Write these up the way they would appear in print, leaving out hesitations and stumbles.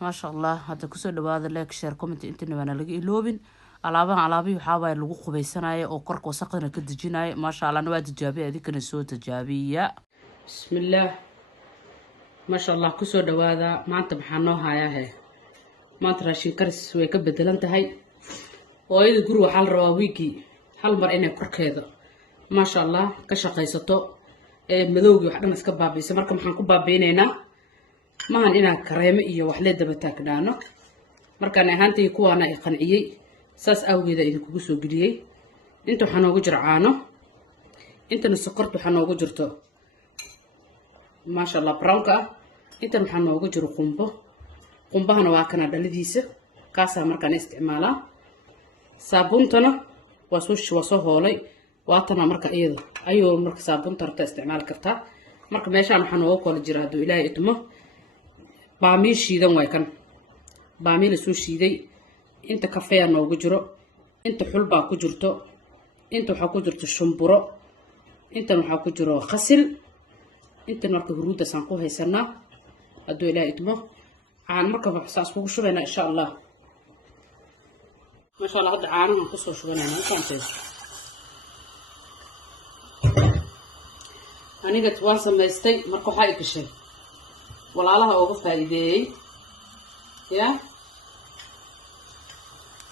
ما شاء الله هذا كسر لبعض لايك شير كومنت انت نبنا لقي لوبين علابي وحابة لغو خبيسناي او قرق وسقنا كدجيناي ما شاء الله نواد الجابية هذيك نسوة تجابية بسم الله ما شاء الله كسر لبعض ما انت بحنوها يا هي ما انت راشين كرس ويكبد انت هاي وإذا قروا حال رواويكي حال مرئينا قرق هذا ما شاء الله كشقيسطو مدوغي وحنا iska baabiisay marka maxaan ku baabiinayna maahan inaan kareemo iyo wax la daba taagnaano markaan ahaantay kuwaana ay qanciyay saas awgeeda idinku soo geliyay inta waxaan ugu jir caano intana sokorta waxaan ugu jirto ma sha Allah brownka inta waxaan ugu jiro qumbahana waa kana dhalidiisa kaasa markaan isticmaalaa saabuntana waa soo hoolay waatana marka iyada ayuu marka saabunta tarta isticmaal kartaa marka meeshaan waxaan ugu kala jiraa haduu ilaahay idmo baamiil shiidan way kan baamiil soo shiiday inta kafee noogu jiro inta xulba ku jirto inta waxa ku jirto shumburo inta waxa ku jiro khasil inta marka huruuda san ku haysanaa haduu ilaahay idmo aan marka saas ugu shubayna insha Allah ma sha Allah hadda caanaha ku soo shubanayna intaan aniga twaan samaystay marka waxa ay gashay walaalaha ugu faa'iideeyay ya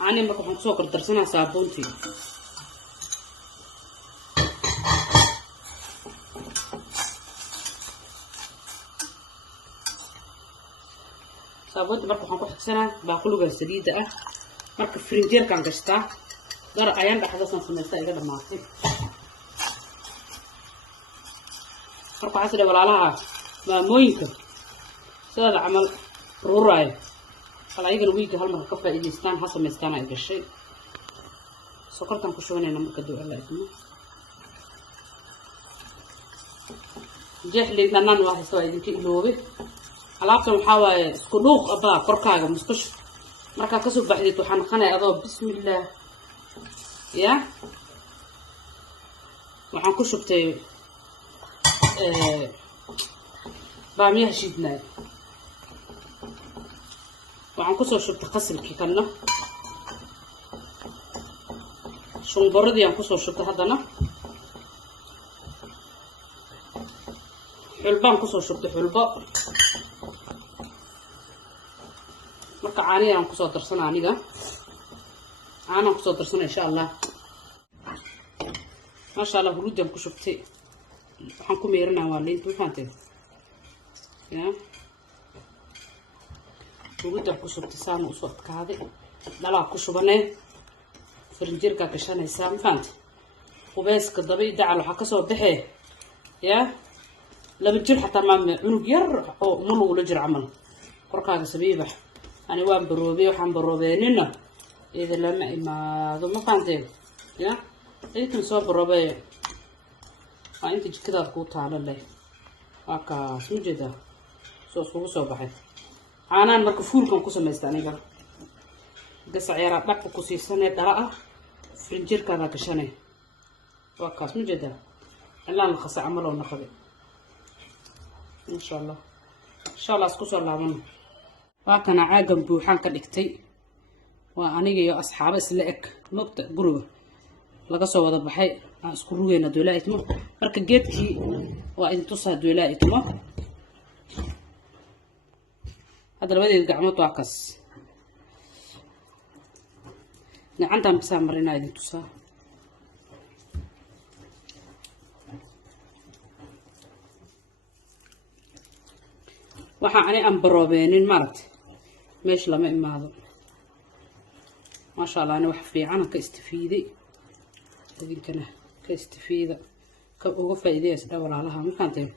ani marka waxaan soo kordarsanaa saabuuntii saabuuntii marka waxaan ku xigsanaa baaquliga saliida ah marka frinjeerkan gastaa dar ayaan dhaxdasan samaystay iga dhamaatay marka xasile walaalaha maamooyinka sida amal ruuraay xalaaygan wiiga hal mar ka faa'iideystaan ha samaystaan ay gashay sokortan ku shooneena marka duu Allah idmo jeexli dhanaan waa haysta idinka iloobe alaabtan waxa waaye isku dhuuq abaa korkaaga musqush marka ka soo baxdeed waxaan qanay adoo bismillaah ya waxaan ku shubtay baamiyaha shiidnaa waxaan ku soo shubtay qasilkii kana shumburadii aan ku soo shubtay haddana xulbaan ku soo shubtay xulbo marka caanihi aan ku soo darsanaa aniga caanaan ku soo darsanaa insha Allah ma sha Allah huruudaan ku shubtay waxaan ku meerinaa waa liinta waxaantay ya huruudaan ku shubtay saan u soo adkaaday dhalaa ku shubanay frinjeerka ka shanaysaa maxaanta qubayska dabay dacal waxa ka soo baxay ya laba jir xataa ma cunug yar oo mulu la jir camal korkaaga sabiibax ani waan baroobay waxaan baroobeynina ida lama imaado ma fahanteen ya inta soo baroobay انت كده تقول تعالى لي هكا سمجدا سو سو baxay aanan marka fuulkan ku sameystaan aniga gasacayra dhaqo ku siisanay dara ah frinjeerkada ka shanay waa kaas mujada ilaa la khasa amalo naqaday insha Allah isku soo laaban waa kana caagan buuxan ka dhigtay waa aniga iyo asxaab isla eg nugta guriga laga soo wada baxay isku rugeena doolaa itmo marka geedkii waa intu saa doolaa itmo hada labadeed gacmood waa kas gacantan bisaa marinaa idin tusaa waxa ani aan baroobeenin maaragtay meesh lama imaado ma sha Allah ani wax fiican ka istifiiday idinkana ka istifiida ka uga faa'iideysa walaalaha ma fahanteen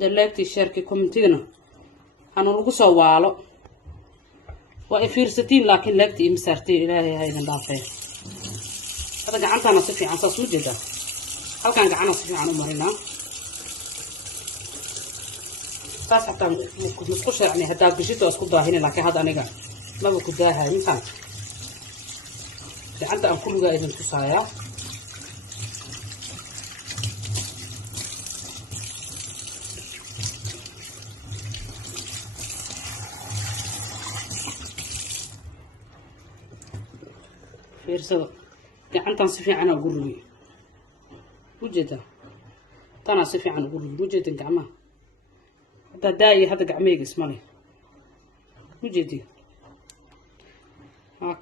dalaagti sharki commentigana aan ugu soo waalo waa ifiirsatiin laakiin laagti imsaartay ilaahay hayna dhaafay hada gacantana si fiican saas u jeeda halkan gacana si fiican u marina saas hatta ku sharcni hadaa bishito isku daahina laakiin hada aniga ma ku daahay intaan gacanta aan kulliga idin tusaaya fiirsada gacantan si fiican ugu rugi ujeeda tana si fiican ugu rugi ujeeda gacmaha hada daay hada gacmeyga ismale ujeedi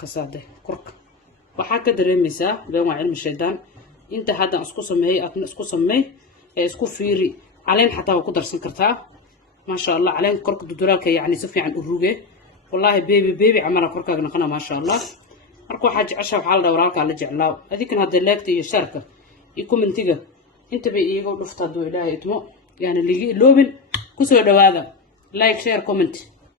ka saade korka waxa ka dareemaysaa been waa cilmi shaydaan inta hadda isku sameeyay adna isku sameey ee isku fiiri caleen xataa ku darsan kartaa ma sha Allah caleen korka duduraalka yani si fiican u ruge wallahi baby amana korkaaga naqana ma sha Allah marka waxa jecesha waxa la dhawraalka la jeclaa adinkana hadda leegta iyo sharka iyo commentiga inta bay iyagu dhufta doo ilaahay idmo yani ligi loobin ku soo dhawaada like share comment